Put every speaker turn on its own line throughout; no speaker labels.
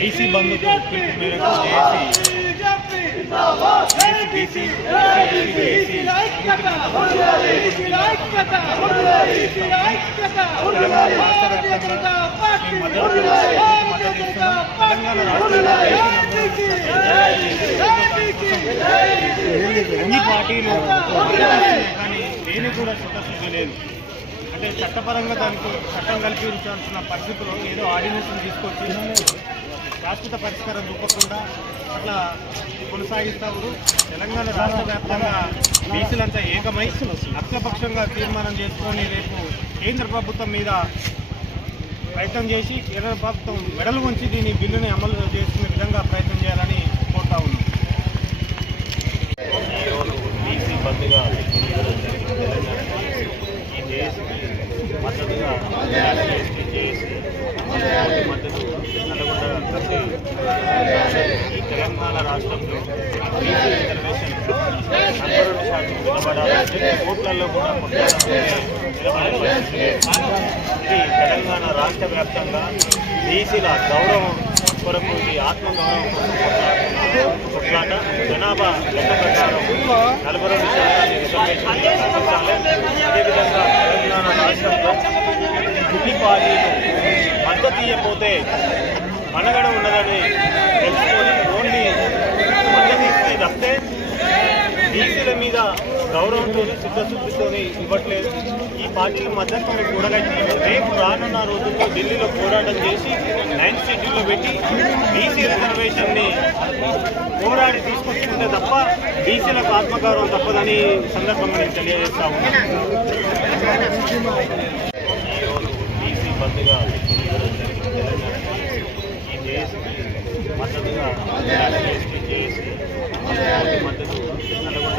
BC బంధుకు మేరకు చేసి అన్ని పార్టీలు కానీ దేని కూడా చిత్తశుద్ధి లేదు అంటే చట్టపరంగా దానికి చట్టం కల్పించాల్సిన పరిస్థితుల్లో ఏదో ఆర్డినెన్స్ని తీసుకొచ్చి శాశ్వత పరిష్కారం చూపకుండా అట్లా కొనసాగిస్తారు తెలంగాణ రాష్ట్ర వ్యాప్తంగా బీసీలంతా ఏకమై అక్షపక్షంగా తీర్మానం చేసుకొని రేపు కేంద్ర ప్రభుత్వం మీద ప్రయత్నం చేసి కేంద్ర ప్రభుత్వం మెడలు ఉంచి దీని బిల్లుని అమలు చేసుకునే విధంగా ప్రయత్నం చేయాలని కోరుతా ఉన్నాం ఈరోజు బీసీ బంద్గా ఈ జేఏసీకి మద్దతుగా మద్దతు నల్గొండ కలిసి ఈ తెలంగాణ రాష్ట్రంలో నిలబడాలంటే కోట్లలో కూడా నిలబడే పరిస్థితి ఇది తెలంగాణ రాష్ట్ర వ్యాప్తంగా బీసీల గౌరవం కొరకు ఇది ఆత్మగౌరవం కోసం కొట్లాట జనాభా లెక్క ప్రకారం నలభై రెండు శాతాన్ని రిజర్వేషన్ సాధించాలి అదేవిధంగా తెలంగాణ రాష్ట్రంలో గుడ్డి పార్టీలు మద్దతు ఇవ్వకపోతే మనగడ ఉన్నదని తెలుసుకొని ఓన్లీ మద్దతు ఇస్తే తప్పితే బీసీల మీద గౌరవంతో చిత్తశుద్ధితో ఇవ్వట్లేదు. ఈ పార్టీ మద్దతుని కూడగట్టి రేపు రానున్న రోజుల్లో ఢిల్లీలో పోరాటం చేసి నైన్ షెడ్యూల్లో పెట్టి బీసీ రిజర్వేషన్ని పోరాడి తీసుకొచ్చుకుంటే తప్ప బీసీలకు ఆత్మగౌరవం తప్పదని సందర్భంగా నేను తెలియజేస్తా ఉన్నాను. మద్దతు నల్గొండ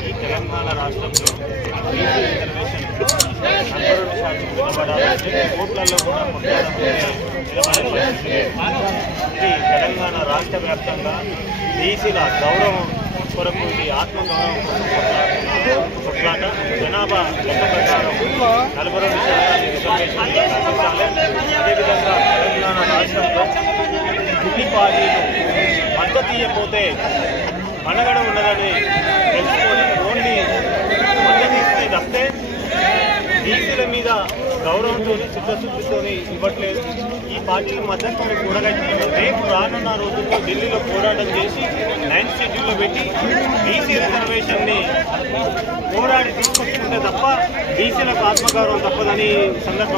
ఈ తెలంగాణ రాష్ట్రంలో నిలబడాలంటే కోట్లలో కూడా కొట్లాడాలంటే ఇది తెలంగాణ రాష్ట్ర వ్యాప్తంగా బీసీల గౌరవం కొరకు ఇది ఆత్మగౌరవం కొట్లాట జనాభా లెక్క ప్రకారం నలభై రెండు శాతాన్ని రిజర్వేషన్ అదేవిధంగా తెలంగాణ రాష్ట్రంలో గుడ్డి పార్టీలు మద్దతు ఇవ్వకపోతే మనగడ ఉన్నదని తెలుసుకొని ఓన్లీ మద్దతు ఇస్తే తప్పితే బీసీల మీద గౌరవంతో చిత్తశుద్ధితో ఇవ్వట్లేదు. ఈ పార్టీల మద్దతుని కూడగట్టి రేపు రానున్న రోజుల్లో ఢిల్లీలో పోరాటం చేసి నైన్త్ షెడ్యూల్లో పెట్టి బీసీ రిజర్వేషన్ని పోరాడి తీసుకొచ్చుకుంటే తప్ప బీసీలకు ఆత్మగౌరవం తప్పదని సందర్భం